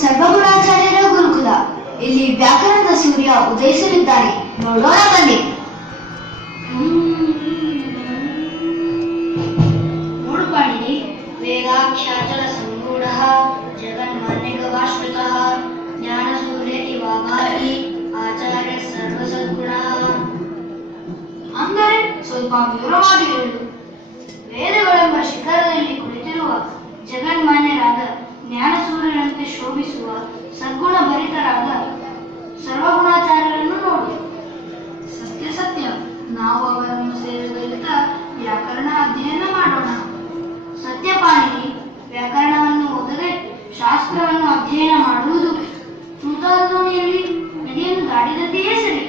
ಸರ್ವಗುಣಾಚಾರ್ಯರ ಗುರುಕುಲ. ಇಲ್ಲಿ ವ್ಯಾಕರಣದ ಸೂರ್ಯ ಉದಯಿಸಲಿದ್ದಾನೆ. ನೋಡೋಣ ಬನ್ನಿ. ನೋಡು ಪಾಣಿನಿ, ವೇದಾಕ್ಷಾಚಲ ಸಂಗೂಢ ಜಗನ್ಮಾನ್ಯಗವಾಶ್ರಿತ ಜ್ಞಾನ ಸೂರ್ಯ ಇವಾಭಾರಿ ಆಚಾರ್ಯ ಸರ್ವಸದ್ಗುಣ. ಅಂದರೆ ಸ್ವಲ್ಪ ವಿವರವಾಗಿ ಹೇಳು. ವೇದಗಳೆಂಬ ಶಿಖರದಲ್ಲಿ ಕುಳಿತಿರುವ ಜಗನ್ಮಾನ್ಯರಾದ ಜ್ಞಾನಸೂರ್ಯರಂತೆ ಶೋಭಿಸುವ ಸದ್ಗುಣ ಭರಿತರಾದ ಸರ್ವಗುಣಾಚಾರ್ಯರನ್ನು ನೋಡು. ಸತ್ಯ ಸತ್ಯ, ನಾವು ಅವರನ್ನು ಸೇರಿಸುತ್ತಾ ವ್ಯಾಕರಣ ಅಧ್ಯಯನ ಮಾಡೋಣ. ಸತ್ಯಪಾಣಿನಿ, ವ್ಯಾಕರಣವನ್ನು ಓದದೆ ಶಾಸ್ತ್ರವನ್ನು ಅಧ್ಯಯನ ಮಾಡುವುದು ಮುಂತಾದ ದೋಣಿಯಲ್ಲಿ ನದಿಯನ್ನು ದಾಟಿದಂತೆಯೇ ಸರಿ.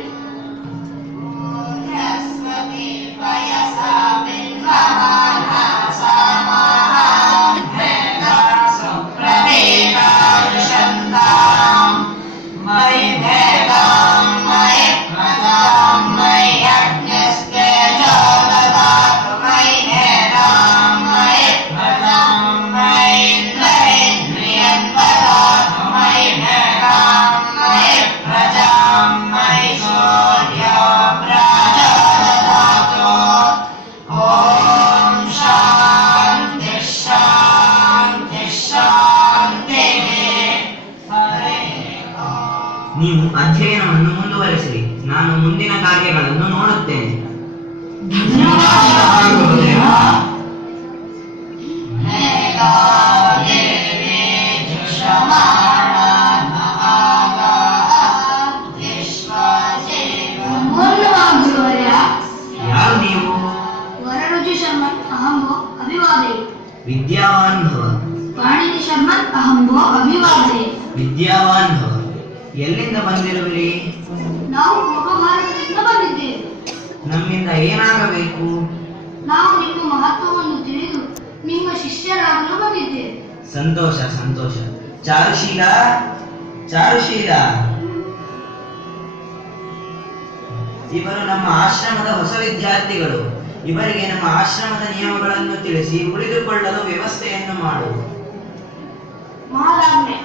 ನೀವು ಅಧ್ಯಯನವನ್ನು ಮುಂದುವರೆಸಿರಿ. ನಾನು ಮುಂದಿನ ಕಾರ್ಯಗಳನ್ನು ನೋಡುತ್ತೇನೆ. ಯಾರು ನೀವು? ವರರುಚಿ ಶರ್ಮನ್ ಅಹಂಭೋ ಅಭಿವಾದಯ. ವಿದ್ಯಾವಾನ್ ಭವ. ಪಾಣಿನಿ ಶರ್ಮನ್ ಅಹಂಭೋ ಅಭಿವಾದಯ. ವಿದ್ಯಾವಾನ್ ಭವ. ಎಲ್ಲಿಂದ ಬಂದಿರುವಿರಿ? ನಾವು ಪೂರ್ವ ಭಾರತದಿಂದ ಬಂದಿದ್ದೇವೆ. ನಮ್ಮಿಂದ ಏನಾಗಬೇಕು? ನಾವು ನಿಮ್ಮ ಮಹತ್ವವನ್ನು ತಿಳಿದು ನಿಮ್ಮ ಶಿಷ್ಯರಾಗಲು ಬಂದಿದ್ದೇವೆ. ಸಂತೋಷ ಸಂತೋಷ. ಚಾರುಶೀಲ, ಚಾರುಶೀಲ, ಇವರು ನಮ್ಮ ಆಶ್ರಮದ ಹೊಸ ವಿದ್ಯಾರ್ಥಿಗಳು. ಇವರಿಗೆ ನಮ್ಮ ಆಶ್ರಮದ ನಿಯಮಗಳನ್ನು ತಿಳಿಸಿ ಉಳಿದುಕೊಳ್ಳಲು ವ್ಯವಸ್ಥೆಯನ್ನು ಮಾಡು. ಮಹಾರಾಜ್ಞೆ.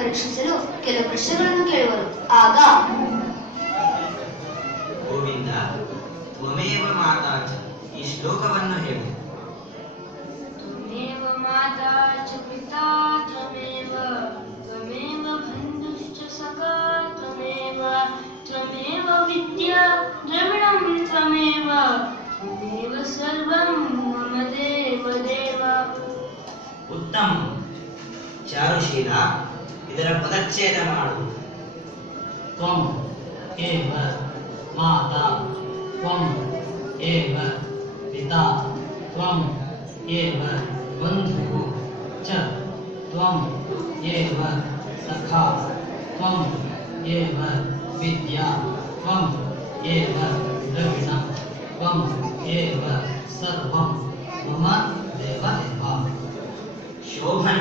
ಪರೀಕ್ಷಿಸಲು ಕೆಲವು ಪ್ರಶ್ನೆಗಳನ್ನು ಕೇಳುವರು. ಆಗ ಗೋವಿಂದ, ತ್ವಮೇವ ಮಾತಾ ಚ, ಈ ಶ್ಲೋಕವನ್ನು ಹೇಳು. ತ್ವಮೇವ ಮಾತಾ ಚ ಪಿತಾ ತ್ವಮೇವ, ತ್ವಮೇವ ಬಂಧುಶ್ಚ ಸಖಾ ತ್ವಮೇವ, ತ್ವಮೇವ ವಿದ್ಯಾ ದ್ರವಿಣಂ ತ್ವಮೇವ, ತ್ವಮೇವ ಸರ್ವಂ ಮಮ ದೇವ ದೇವ. ಉತ್ತಮ. ಚಾರುಶೀಲ, ಇದರ ಪದಚ್ಛೇದ ಮಾಡು. ತ್ವಂ ಏವ ಮಾತಾ ತ್ವಂ ಏವ ಪಿತಾ ತ್ವಂ ಏವ ಬಂಧುಃ ಚ ತ್ವಂ ಏವ ಸಖಾ ತ್ವಂ ಏವ ವಿದ್ಯಾ ತ್ವಂ ಏವ ದ್ರವಿಣಂ ತ್ವಂ ಏವ ಸರ್ವಂ ಮಮ ದೇವ ದೇವ. ಶೋಭನ.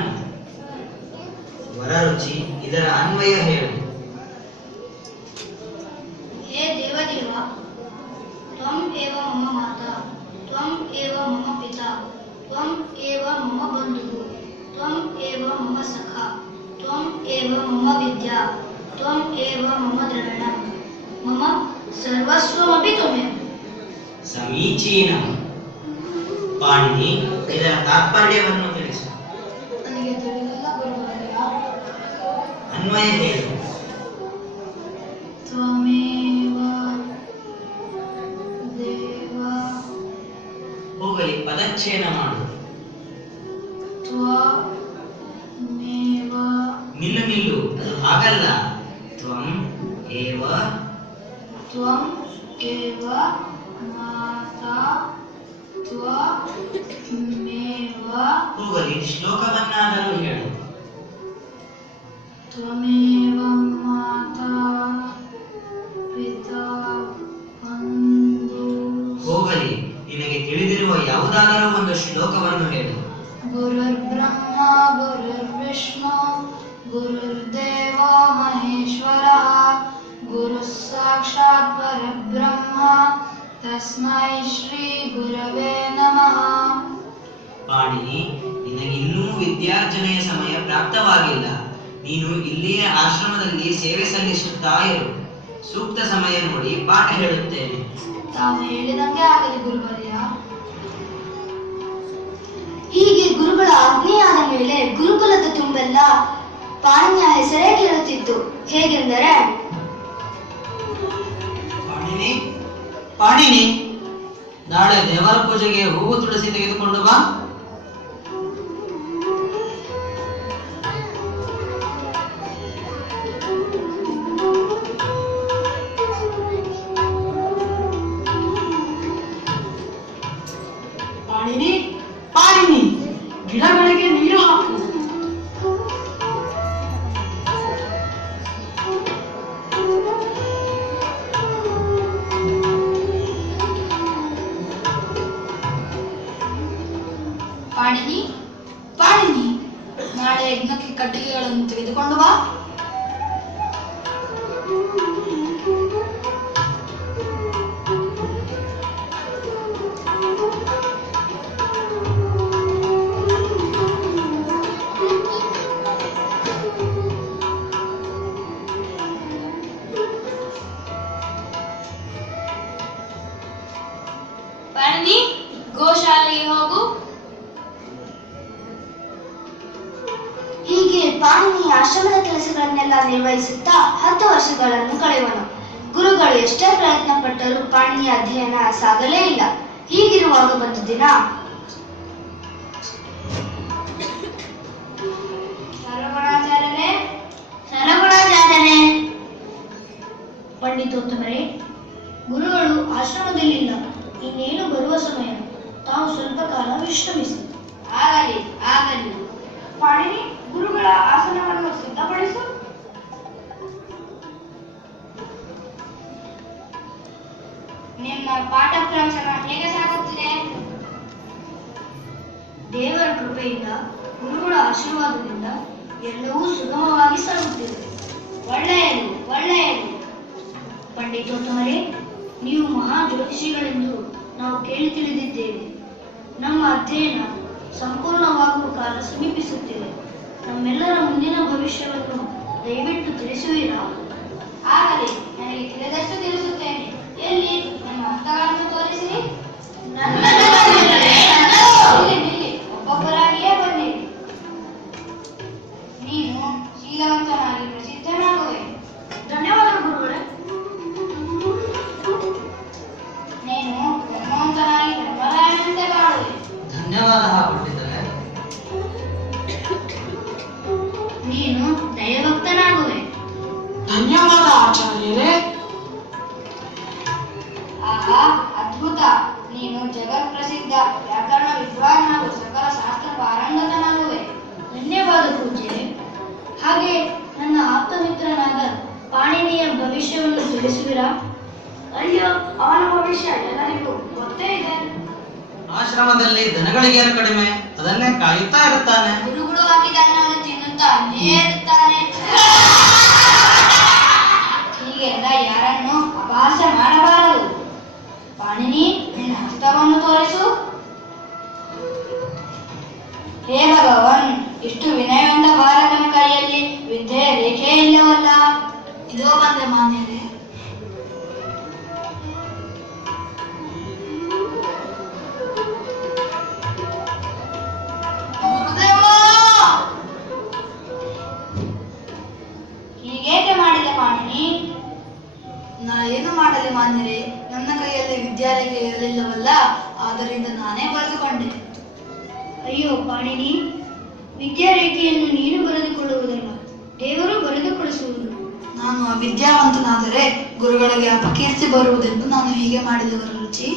ವರರುಚಿ, ಇದರ ಅನ್ವಯ ಹೇಳು. ಹೇ ದೇವದೇವ, ತ್ವಂ ಏವ ಮಮ ಮಾತಾ, ತ್ವಂ ಏವ ಮಮ ಪಿತಾ, ತ್ವಂ ಏವ ಮಮ ಬಂಧುಃ, ತ್ವಂ ಏವ ಮಮ ಸಖಾ, ತ್ವಂ ಏವ ಮಮ ವಿದ್ಯಾ, ತ್ವಂ ಏವ ಮಮ ದ್ರವಿಣಂ, ಮಮ ಸರ್ವಸ್ವಮಪಿ ತ್ವಮೇವ. ಸಮೀಚೀನ. ಪಾಣಿನಿ, ಇದರ ತಾತ್ಪರ್ಯವನ್ನು ತಿಳಿಸು. ನನಗೆ ತಿಳಿದಿಲ್ಲ ಗುರುವರ್ಯ. ಅನ್ವಯ ಹೇಳು. ತ್ವಮೇವ ದೇವ. ಹೋಗಲಿ, ಪದಚ್ಛೇದ ಮಾಡು. ತ್ವಮೇವ. ನಿಲ್ಲು ನಿಲ್ಲು, ಅದು ಹಾಗಲ್ಲ. ತ್ವಂ ಏವ. ತ್ವಂ ಏವ ಮಾತಾ ತ್ವಮೇವ. ಹೋಗಲಿ, ಶ್ಲೋಕವನ್ನಾದರೂ ಹೇಳು. ತ್ವಮೇವ ಮಾತಾ ಪಿತಾ ಬಂಧು. ಹೋಗಲಿ, ನಿನಗೆ ತಿಳಿದಿರುವ ಯಾವುದಾದರೂ ಒಂದು ಶ್ಲೋಕವನ್ನು ಹೇಳು. ಗುರುರ್ಬ್ರಹ್ಮ ಗುರುರ್ವಿಷ್ಣು ಗುರುರ್ದೇವೋ ಮಹೇಶ್ವರಃ, ಗುರು ಸಾಕ್ಷಾತ್ ಪರಬ್ರಹ್ಮ ತಸ್ಮೈ ಶ್ರೀ ಗುರವೇ ನಮಃ. ಪಾಣಿನಿ, ನಿನಗೆ ಇನ್ನೂ ವಿದ್ಯಾರ್ಜನೆಯ ಸಮಯ ಪ್ರಾಪ್ತವಾಗಿಲ್ಲ. ನೀನು ಇಲ್ಲಿಯೇ ಆಶ್ರಮದಲ್ಲಿ ಸೇವೆ ಸಲ್ಲಿಸುತ್ತಾ ಇರು. ಸೂಕ್ತ ಸಮಯ ನೋಡಿ ಪಾಠ ಹೇಳುತ್ತೇನೆ. ತಾವು ಹೇಳಿದಂಗೆ ಆಗಲಿ ಗುರುವರ್ಯ. ಹೀಗೆ ಗುರುಗಳ ಆಜ್ಞೆಯಾದ ಮೇಲೆ ಗುರುಕುಲದ ತುಂಬೆಲ್ಲ ಪಾಣಿನಿಯ ಹೆಸರೇ ಕೇಳುತ್ತಿತ್ತು. ಹೇಗೆಂದರೆ, ಪಾಣಿನಿ, ಪಾಣಿನಿ, ನಾಳೆ ದೇವರ ಪೂಜೆಗೆ ಹೂವು ತುಳಸಿ ತೆಗೆದುಕೊಂಡು ಬಾ. ಪಾಣಿನಿ, ಪಾಣಿನಿ, ಗಿಡಗಳಿಗೆ ನೀರು ಹಾಕು. ಪಾಣಿನಿ, ಪಾಣಿನಿ, ನಾಳೆ ಯಜ್ಞಕ್ಕೆ ಕಟ್ಟಿಗೆಗಳನ್ನು ತೆಗೆದುಕೊಂಡು ಬಾ. ಪಾಣಿನಿ, ಗೋಶಾಲೆಗೆ ಹೋಗು. ಹೀಗೆ ಪಾಣಿನಿ ಆಶ್ರಮದ ಕೆಲಸಗಳನ್ನೆಲ್ಲ ನಿರ್ವಹಿಸುತ್ತಾ 10 ವರ್ಷಗಳನ್ನು ಕಳೆಯುವನು. ಗುರುಗಳು ಎಷ್ಟೇ ಪ್ರಯತ್ನ ಪಟ್ಟರೂ ಪಾಣಿನಿಯ ಅಧ್ಯಯನ ಸಾಗಲೇ ಇಲ್ಲ. ಹೀಗಿರುವಾಗ ಒಂದು ದಿನ, ಸರಗುಣಾಚಾರ್ಯರೇ, ಸರಗುಣಾಚಾರ್ಯರೇ, ಪಂಡಿತೋತ್ತಮರೇ, ಗುರುಗಳು ಆಶ್ರಮದಲ್ಲಿಲ್ಲ. ಇನ್ನೇನು ಬರುವ ಸಮಯ. ತಾವು ಸ್ವಲ್ಪ ಕಾಲ ವಿಶ್ರಮಿಸಿ. ಆಗಲಿ ಆಗಲಿ. ಪಾಣಿನಿ, ಗುರುಗಳ ಆಸನವನ್ನು ಸಿದ್ಧಪಡಿಸು. ನಿಮ್ಮ ಪಾಠ ಪ್ರವಚನ ಹೇಗೆ ಸಾಗುತ್ತಿದೆ? ದೇವರ ಕೃಪೆಯಿಂದ, ಗುರುಗಳ ಆಶೀರ್ವಾದದಿಂದ ಎಲ್ಲವೂ ಸುಗಮವಾಗಿ ಸಾಗುತ್ತಿದೆ. ಒಳ್ಳೆಯದು ಒಳ್ಳೆಯದು. ಪಂಡಿತೋತ್ತಮರೇ, ನೀವು ಮಹಾ ಜ್ಯೋತಿಷಿಗಳೆಂದು ನಾವು ಕೇಳಿ ತಿಳಿದಿದ್ದೇವೆ. ನಮ್ಮ ಅಧ್ಯಯನ ಸಂಪೂರ್ಣವಾಗುವ ಕಾಲ ಸಮೀಪಿಸುತ್ತಿದೆ. ನಮ್ಮೆಲ್ಲರ ಮುಂದಿನ ಭವಿಷ್ಯವನ್ನು ಧನ್ಯವಾದ ಆಚಾರ್ಯರೇ. ಆಹಾ, ಅದ್ಭುತ! ನೀನು ಜಗತ್ಪ್ರಸಿದ್ಧ ವ್ಯಾಕರಣ ವಿದ್ವಾನ್ ಹಾಗೂ ಸಕಲ ಶಾಸ್ತ್ರ ಪಾರಂಗತನಾಗುವೆ. ಧನ್ಯವಾದ ಪೂಜ್ಯ. ಹಾಗೆ ನನ್ನ ಆಪ್ತ ಮಿತ್ರನಾದ ಪಾಣಿನಿಯ ಭವಿಷ್ಯವನ್ನು ತಿಳಿಸುವಿರಾ? ಅಯ್ಯೋ, ಅವನ ಭವಿಷ್ಯ ಎಲ್ಲರಿಗೂ ಗೊತ್ತೇ ಇದೆ. ಆಶ್ರಮದಲ್ಲಿ ದನಗಳಿಗೇನು ಕಡಿಮೆ, ಅದನ್ನೇ ಕಾಯುತ್ತಾ ಇರುತ್ತಾನೆ. ಗುರುಗಳು ಹಾಕಿದ ಅನ್ನವನ್ನು ತಿನ್ನುತ್ತಾ ಅಲ್ಲೇ ಇರುತ್ತಾನೆ. ಹೀಗೆಲ್ಲ ಯಾರನ್ನು ಅಪಹಾಸ್ಯ ಮಾಡಬಾರದು. ಪಾಣಿನಿ, ನಿನ್ನ ಹಸ್ತವನ್ನು ತೋರಿಸು. ಹೇ ಭಗವಾನ್, ಇಷ್ಟು ವಿನಯವಂತ ಬಾಲಕನ ಕೈಯಲ್ಲಿ ವಿದ್ಯೆ ರೇಖೆ ಇಲ್ಲವಲ್ಲ. ಇದೋ ಬಂದೆ ಮಾನ್ಯರೇ. ಹೀಗೇಕೆ ಮಾಡಿದೆ ಪಾಣಿನಿ? ನಾ ಏನು ಮಾಡಲಿ ಮಾನ್ಯರೇ, ನನ್ನ ಕೈಯಲ್ಲಿ ವಿದ್ಯಾರೇಖೆ ಇರಲಿಲ್ಲವಲ್ಲ, ಆದ್ದರಿಂದ ನಾನೇ ಬರೆದುಕೊಂಡೆ. ಅಯ್ಯೋ ಪಾಣಿನಿ, ವಿದ್ಯಾರೇಖೆಯನ್ನು ನೀನು ಬರೆದುಕೊಳ್ಳುವುದಲ್ಲ, ದೇವರು ಬರೆದುಕೊಳಿಸುವುದು. ನಾನು ಅವಿದ್ಯಾವಂತನಾದರೆ ಗುರುಗಳಿಗೆ ಅಪಕೀರ್ತಿ ಬರುವುದೆಂದು ನಾನು ಹೀಗೆ ಮಾಡಿದವರ ರುಚಿ.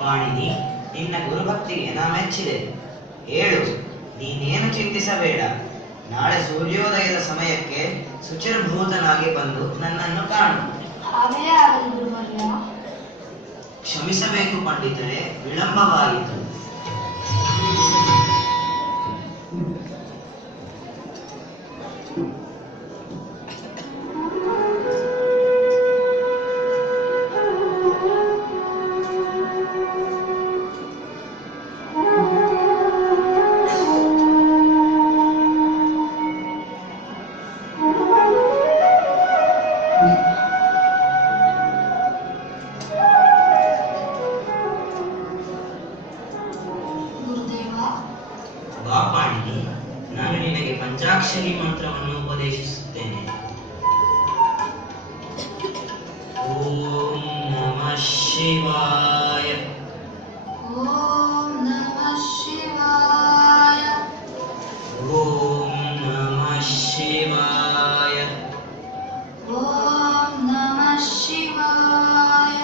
ಪಾಣಿನಿ, ನಿನ್ನ ಗುರುಭಕ್ತಿಗೆ ನಾ ಮೆಚ್ಚಿದೆ. ಹೇಳು, ನೀನೇನು ಚಿಂತಿಸಬೇಡ. ನಾಳೆ ಸೂರ್ಯೋದಯದ ಸಮಯಕ್ಕೆ ಶುಚಿರ್ಭೂತನಾಗಿ ಬಂದು ನನ್ನನ್ನು ಕಾಣು. ಹಾಗೇ ಆಗಲಿ ಗುರುವರ್ಯ. ಕ್ಷಮಿಸಬೇಕು ಪಂಡಿತರೆ, ವಿಳಂಬವಾಯಿತು. ಬಾ ಪಾಣಿನಿ, ನಾನು ನಿನಗೆ ಪಂಚಾಕ್ಷರಿ ಮಂತ್ರವನ್ನು ಉಪದೇಶಿಸುತ್ತೇನೆ. ಓಂ ನಮಃ ಶಿವಾಯ. ಓಂ ನಮಃ ಶಿವಾಯ. ಓಂ ನಮಃ ಶಿವಾಯ. ಓಂ ನಮಃ ಶಿವಾಯ.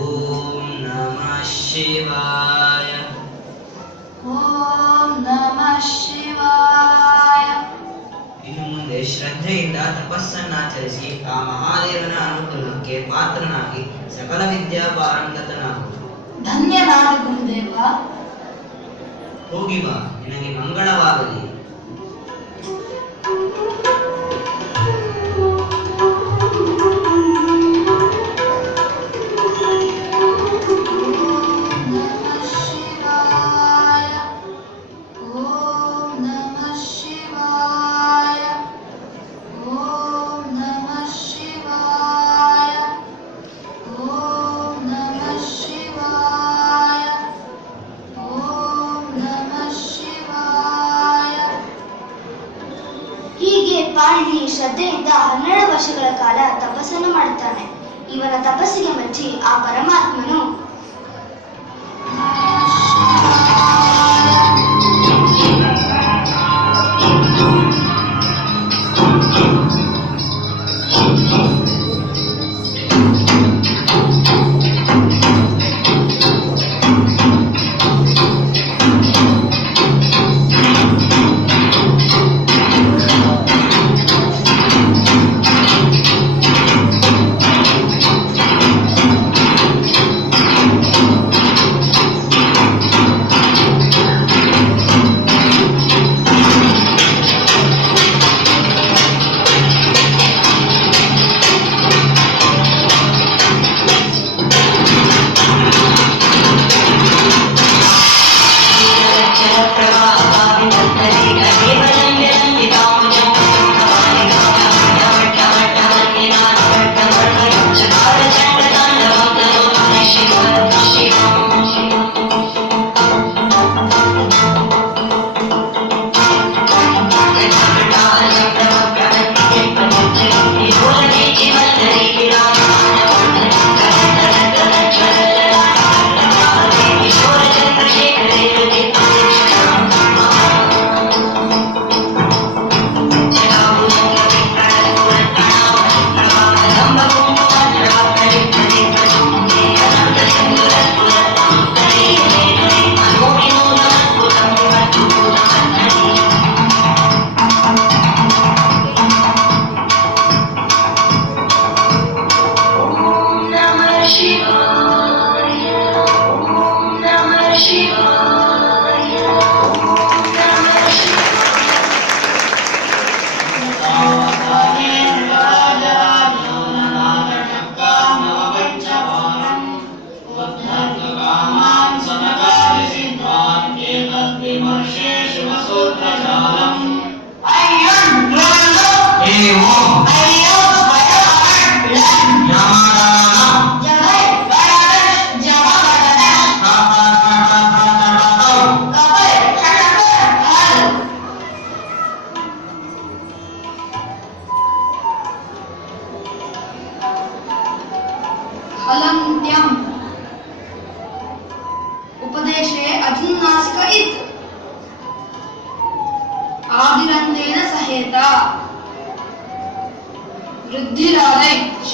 ಓಂ ನಮಃ ಶಿವಾಯ. ಓಂ ನಮಃ ಶಿವಾಯ. ಇನ್ನು ಮುಂದೆ ಶ್ರದ್ಧೆಯಿಂದ ತಪಸ್ಸನ್ನಾಚರಿಸಿ ಆ ಮಹಾದೇವನ ಅನುಗ್ರಹಕ್ಕೆ ಪಾತ್ರನಾಗಿ ಸಕಲ ವಿದ್ಯಾ ಪಾರಂಗತನಾಗು. ಧನ್ಯನಾದ ಗುರುದೇವ. ಹೋಗಿ ಬಾ, ನಿನಗೆ ಮಂಗಳವಾಗಲಿ. ಪಾಣಿನಿ ಶ್ರದ್ಧೆಯಿಂದ 12 ವರ್ಷಗಳ ಕಾಲ ತಪಸ್ಸನ್ನು ಮಾಡುತ್ತಾನೆ. ಇವನ ತಪಸ್ಸಿಗೆ ಮೆಚ್ಚಿ ಆ ಪರಮಾತ್ಮನು भवेत वृद्धिरादैच्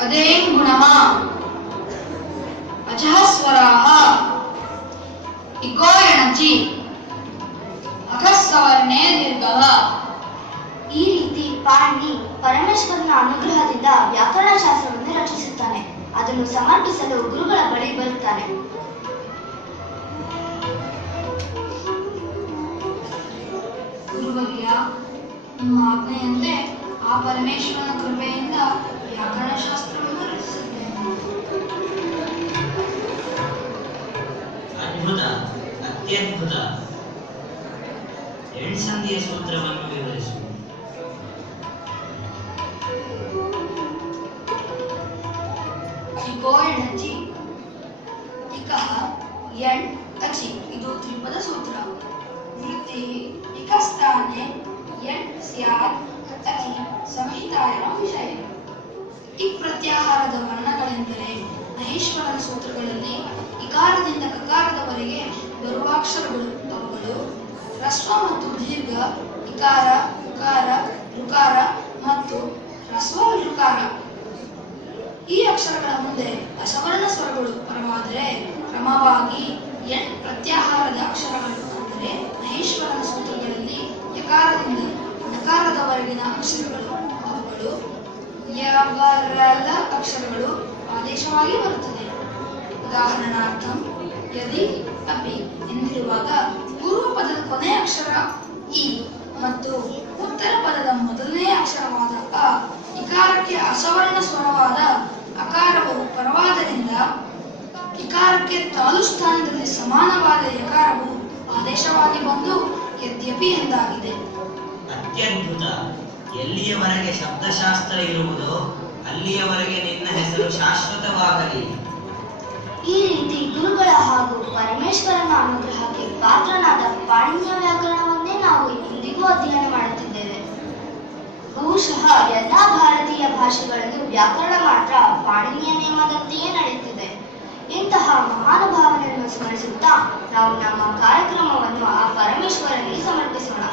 अदें गुणः अजः स्वराः इको एणचि ಅಕಸ್ಸವರ್ಣೇ ದೀರ್ಘಃ. ಈ ರೀತಿ ಪಾಣಿನಿ ಪರಮೇಶ್ವರನ ಅನುಗ್ರಹದಿಂದ ವ್ಯಾಕರಣ ಶಾಸ್ತ್ರವನ್ನು ರಚಿಸುತ್ತಾನೆ. ಅದನ್ನು ಸಮರ್ಪಿಸಲು ಗುರುಗಳ ಬಳಿ ಬರುತ್ತಾನೆ. ಗುರುವರ್ಯ, ನಿಮ್ಮ ಆಜ್ಞೆಯಂತೆ ಆ ಪರಮೇಶ್ವರನ ಕೃಪೆಯಿಂದ ವ್ಯಾಕರಣ ಶಾಸ್ತ್ರವನ್ನು ರಚಿಸುತ್ತೇನೆ. ಅದ್ಭುತ, ಅತ್ಯದ್ಭುತ. ಎಣ್ಸಂಧಿಯ ಸೂತ್ರವನ್ನು ವಿವರಿಸು. ಇಕೋ ಎಣಚಿ ಇಕಃ ಎಣ್ ಅಚಿ ಇದು ತ್ರಿಪದ ಸೂತ್ರ. ವೃತ್ತಿ ಇಕಸ್ಥಾನೆ ಎಣ್ ಸ್ಯಾತ್ ಅಚಿ ಸಂಹಿತಾಯಾಂ ವಿಷಯ. ಇಕ್ ಪ್ರತ್ಯಾಹಾರದ ವರ್ಣಗಳೆಂದರೆ ಮಹೇಶ್ವರನ ಸೂತ್ರಗಳಲ್ಲಿ ಇಕಾರದಿಂದ ಕಕಾರದವರೆಗೆ ಬರುವ ಅಕ್ಷರಗಳು. ಅವುಗಳು ಹ್ರಸ್ವ ಮತ್ತು ದೀರ್ಘ, ಇಕಾರ, ಉಕಾರ, ಋಕಾರ ಮತ್ತು ಹ್ರಸ್ವ ಋಕಾರ. ಈ ಅಕ್ಷರಗಳ ಮುಂದೆ ಅಸವರ್ಣ ಸ್ವರಗಳು ಪರವಾದರೆ ಕ್ರಮವಾಗಿ ಎಣ್ ಪ್ರತ್ಯಾಹಾರದ ಅಕ್ಷರಗಳು ಅಂದರೆ ಮಹೇಶ್ವರನ ಸೂತ್ರಗಳಲ್ಲಿ ಯಕಾರದಿಂದ ನಕಾರದವರೆಗಿನ ಅಕ್ಷರಗಳು. ಅವುಗಳು ಯವರಲ ಅಕ್ಷರಗಳು ಆದೇಶವಾಗಿ ಬರುತ್ತದೆ. ಉದಾಹರಣಾರ್ಥಂ ಯದಿ ಅಪಿ ಎಂದಿರುವಾಗ ಪೂರ್ವ ಪದದ ಕೊನೆಯ ಅಕ್ಷರ ಇ ಮತ್ತು ಉತ್ತರ ಪದದ ಮೊದಲನೆಯ ಅಕ್ಷರವಾದ ಅ, ಇಕಾರಕ್ಕೆ ಅಸವರ್ಣ ಸ್ವರವಾದ ಅಕಾರವು ಪರವಾದರಿಂದ ಇಕಾರಕ್ಕೆ ತಾಲು ಸ್ಥಾನದಲ್ಲಿ ಸಮಾನವಾದ ಯಕಾರವು ಆದೇಶವಾಗಿ ಬಂದು ಯದ್ಯಪಿ ಎಂದಾಗಿದೆ. ಅತ್ಯದ್ಭುತ. ಎಲ್ಲಿಯವರೆಗೆ ಶಬ್ದಶಾಸ್ತ್ರ ಇರುವುದೋ ಅಲ್ಲಿಯವರೆಗೆ ನಿನ್ನ ಹೆಸರು ಶಾಶ್ವತವಾಗಲಿ. ಈ ರೀತಿ ಗುರುಗಳ ಹಾಗೂ ಪರಮೇಶ್ವರನ ಅನುಗ್ರಹಕ್ಕೆ ಪಾತ್ರನಾದ ಪಾಣಿನಿಯ ವ್ಯಾಕರಣವನ್ನೇ ನಾವು ಇಂದಿಗೂ ಅಧ್ಯಯನ ಮಾಡುತ್ತಿದ್ದೇವೆ. ಬಹುಶಃ ಎಲ್ಲಾ ಭಾರತೀಯ ಭಾಷೆಗಳಲ್ಲೂ ವ್ಯಾಕರಣ ಮಾತ್ರ ಪಾಣಿನಿಯ ನಿಯಮದಂತೆಯೇ ನಡೆಯುತ್ತಿದೆ. ಇಂತಹ ಮಹಾನುಭಾವನೆಯನ್ನು ಸ್ಮರಿಸುತ್ತಾ ನಾವು ನಮ್ಮ ಕಾರ್ಯಕ್ರಮವನ್ನು ಆ ಪರಮೇಶ್ವರನಿಗೆ ಸಮರ್ಪಿಸೋಣ.